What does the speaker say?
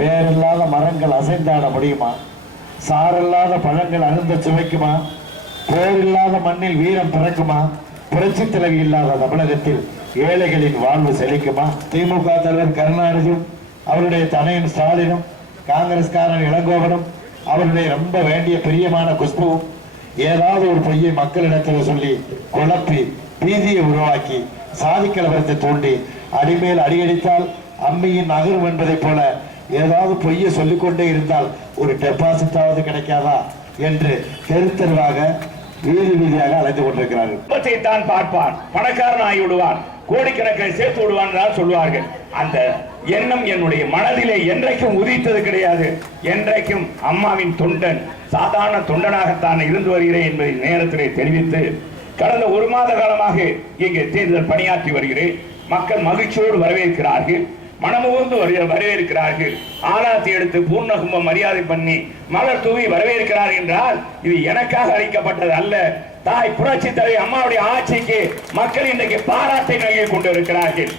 பேரில்லாத மரங்கள் அசைந்தாட முடியுமா? சாரில்லாத பழங்கள் அருந்த சுவைக்குமா? போரில்லாத மண்ணில் வீரம் பிறக்குமா? புரட்சி தலைவி இல்லாத தமிழகத்தில் ஏழைகளின் வாழ்வு செழிக்குமா? திமுக தலைவர் கருணாநிதியும் அவருடைய தனையன் ஸ்டாலினும் காங்கிரஸ்காரன் இளங்கோவனும் அவருடைய ரொம்ப வேண்டிய பிரியமான குஷ்புவும் ஏதாவது ஒரு பொய்யை மக்களிடத்தில் சொல்லி குழப்பி பீதியை உருவாக்கி சாதி கலவரத்தை தூண்டி அடிமேல் அடியடித்தால் அம்மியின் நகரும் என்பதை போல ஏதாவது பொய்யை சொல்லிக்கொண்டே இருந்தால் ஒரு டெபாசிட்டாவது கிடைக்காதா என்று தெருவாக வீதி வீதியாக அழைத்துக் கொண்டிருக்கிறார்கள். தான் பார்ப்பான், பணக்காரன் ஆகி விடுவான், கோடிக்கணக்கில் சேர்த்து விடுவான் சொல்வார்கள். அந்த எண்ணம் என்னுடைய மனதிலே என்றைக்கும் உதித்தது கிடையாது. என்றைக்கும் அம்மாவின் தொண்டன், சாதாரண தொண்டனாகத்தான் இருந்து வருகிறேன் என்பதை நேரத்திலே தெரிவித்து கடந்த ஒரு மாத காலமாக இங்கே தேர்தல் பணியாற்றி வருகிறேன். மக்கள் மகிழ்ச்சியோடு வரவேற்கிறார்கள், மனமுகந்து வரவேற்கிறார்கள். ஆலாத்தி எடுத்து பூர்ணகும்ப மரியாதை பண்ணி மலர் தூவி வரவேற்கிறார் என்றால் இது எனக்காக அளிக்கப்பட்டது அல்ல. தாய் புரட்சி தலைவி அம்மாவுடைய ஆட்சிக்கு மக்கள் இன்றைக்கு பாராட்டை நல்கி கொண்டிருக்கிறார்கள்.